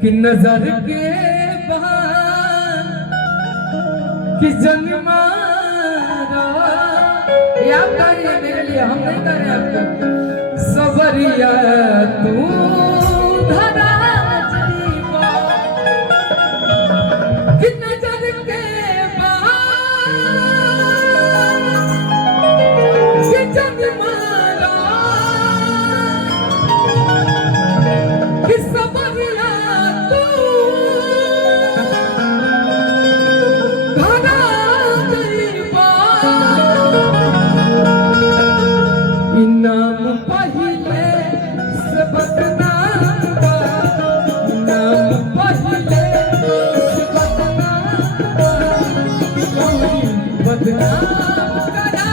कि नजर के बाद कि जन्मा ये आप गा रही है मेरे लिए, हम नहीं गा रहे आपको। सवरिया तू धरा जीवा कि नजर के बाद कि जन्मा कि सवरिया तू धरा जीवा इनाम पहिले से बदनाम बा, इनाम पहिले से बदनाम बा, कोई बदनाम करा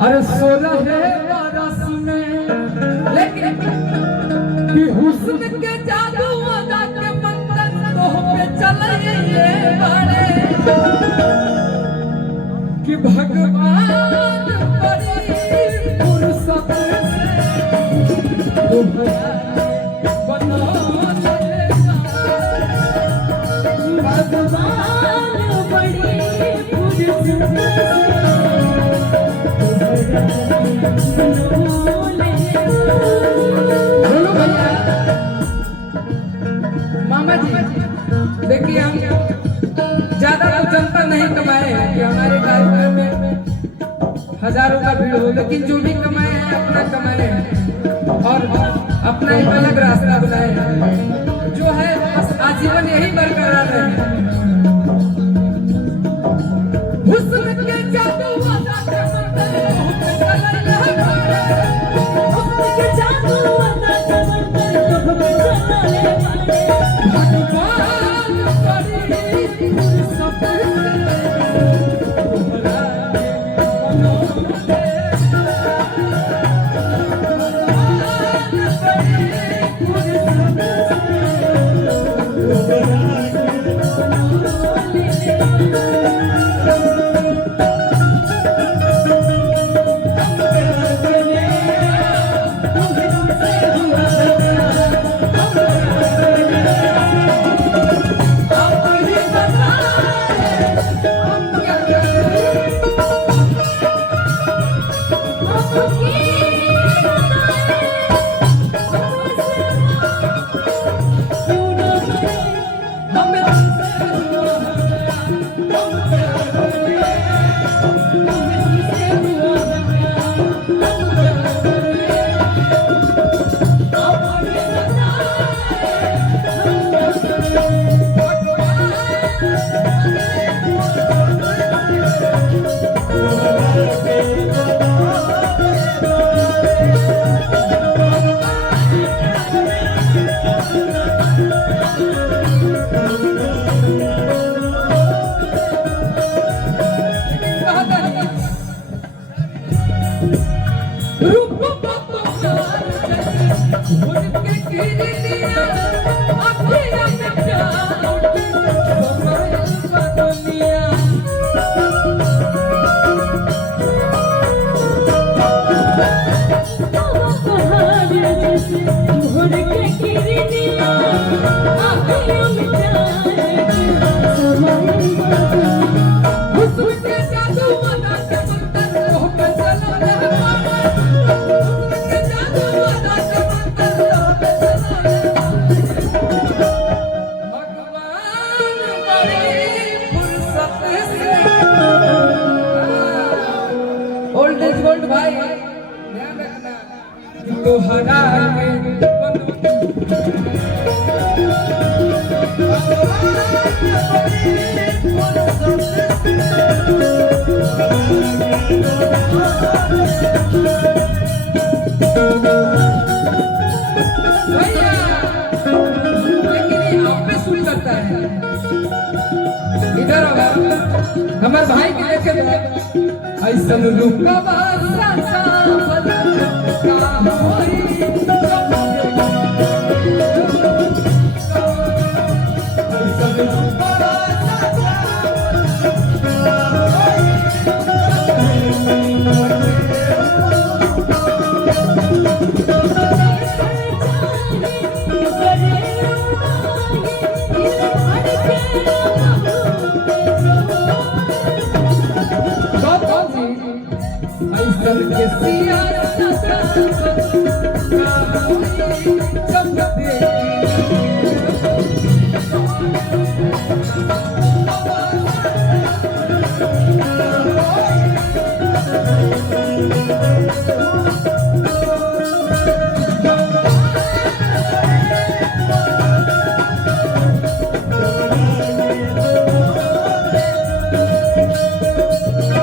अरे 16 है बरस में, लेकिन कि हुस्न के जादू अदा के मंदिर तो पे चले ये बड़े कि भगवान बड़ी फुर्सत से तुम्हारा बना भगवान बड़ी फुर्सत बोलो भैया। मामा जी देखिए, हम ज्यादा तो जनता नहीं कमाए कि हमारे कार्यक्रम में हजारों का भीड़ हो, लेकिन जो भी कमाए हैं अपना कमाए हैं और अपना एक अलग रास्ता बनाए हैं, जो है आजीवन यही बरकरार है। हुस्न के जादू अदा के उनके गिरनिया अखिया में प्यार समाइल बा दुनिया ओल्ड इज गोल्ड भाई, ध्यान रखना तो हरा भैया, लेकिन ये आप पे सुन करता है। इधर होगा हमारे भाई के लेके ऐसन रुकवा साचा का होई ऐसन रुकवा ऐसन के सिया